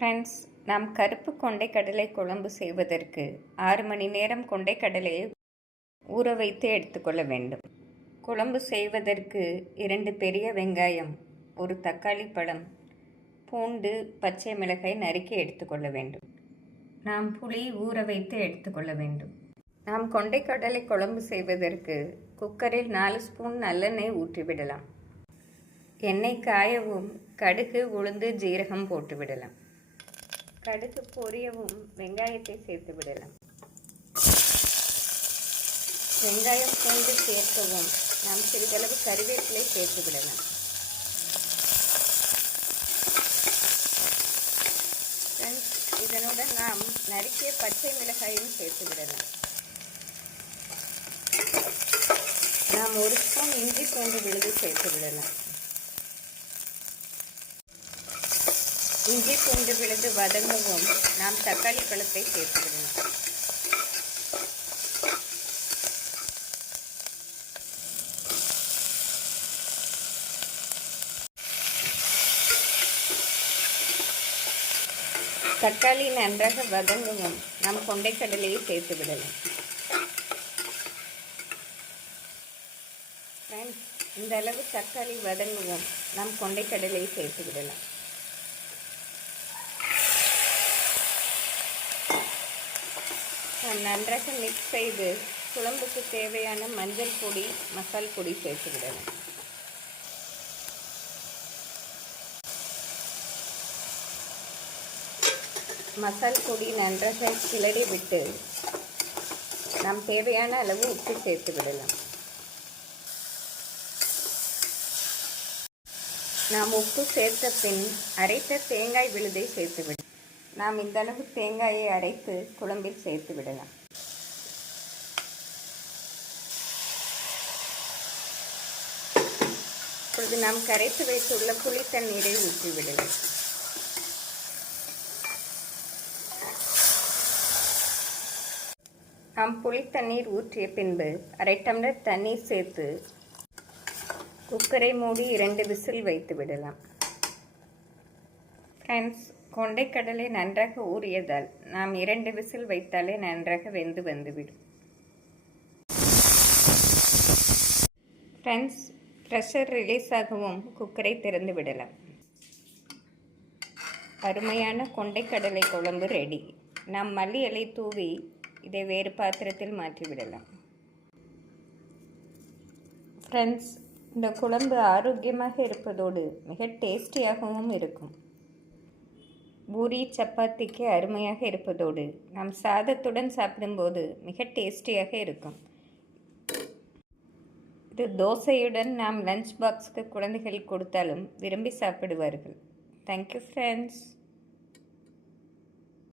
Friends, நாம் கருப்பு கொண்டைக்கடலை குழம்பு செய்வதற்கு 6 மணி நேரம் கொண்டைக்கடலையை ஊற வைத்து எடுத்துக்கொள்ள வேண்டும். குழம்பு செய்வதற்கு 2 பெரிய வெங்காயம், 1 தக்காளி பழம், பூண்டு, பச்சை மிளகாய் நறுக்கி எடுத்துக்கொள்ள வேண்டும். நாம் புளி ஊற வைத்து எடுத்துக்கொள்ள வேண்டும். நாம் கொண்டைக்கடலை குழம்பு செய்வதற்கு குக்கரில் 4 ஸ்பூன் நல்லெண்ணெய் ஊற்றிவிடலாம். எண்ணெய் காயவும் கடுகு, உளுந்து, ஜீரகம் போட்டுவிடலாம். கடுகு பொரியவும் வெங்காயத்தை சேர்த்து விடலாம். வெங்காயம் பூண்டு சேர்க்கவும் நாம் சிறிதளவு கறிவேப்பிலை சேர்த்து விடலாம். இதனுடன் நாம் நறுக்கிய பச்சை மிளகாயும் சேர்த்து விடலாம். நாம் 1 ஸ்பூன் இஞ்சி பூண்டு விழுது சேர்த்து விடலாம். இஞ்சி பூண்டு விழுது வதங்கவும் நாம் தக்காளி பழத்தை சேர்த்து விடலாம். தக்காளி நன்றாக வதங்கவும் நாம் கொண்டைக்கடலையை சேர்த்து விடலாம். இந்த அளவு தக்காளி வதங்கவும் நாம் கொண்டைக்கடலையை சேர்த்து விடலாம். நன்றாக மிக்ஸ் செய்து குழம்புக்கு தேவையான மஞ்சள் பொடி, மசால் பொடி சேர்த்து விடலாம். மசால் பொடி நன்றாக கிளறி விட்டு நாம் தேவையான அளவு உப்பு சேர்த்து விடலாம். நாம் உப்பு சேர்த்த பின் அரைத்த தேங்காய் விழுதை சேர்த்து விடலாம். நாம் இந்த அளவு தேங்காயை அரைத்து குழம்பில் சேர்த்து விடலாம். இப்பொழுது நாம் கரைத்து வைத்துள்ள புளி தண்ணீரை ஊற்றி விடலாம். நாம் புளி தண்ணீர் ஊற்றிய பின்பு 1/2 டம்ளர் தண்ணீர் சேர்த்து குக்கரை மூடி 2 விசில் வைத்து விடலாம். ஃப்ரெண்ட்ஸ், கொண்டைக்கடலை நன்றாக ஊறியதால் நாம் 2 விசில் வைத்தாலே நன்றாக வெந்து வந்துவிடும். ஃப்ரெண்ட்ஸ், ப்ரெஷர் ரிலீஸ் ஆகவும் குக்கரை திறந்து விடலாம். அருமையான கொண்டைக்கடலை குழம்பு ரெடி. நாம் மல்லி இலை தூவி இதை வேறு பாத்திரத்தில் மாற்றிவிடலாம். ஃப்ரெண்ட்ஸ், இந்த குழம்பு ஆரோக்கியமாக இருப்பதோடு மிக டேஸ்டியாகவும் இருக்கும். பூரி, சப்பாத்திக்கு அருமையாக இருப்பதோடு நாம் சாதத்துடன் சாப்பிடும்போது மிக டேஸ்டியாக இருக்கும். இது தோசையுடன் நாம் லஞ்ச் பாக்ஸுக்கு குழந்தைகள் கொடுத்தாலும் விரும்பி சாப்பிடுவார்கள். Thank you friends.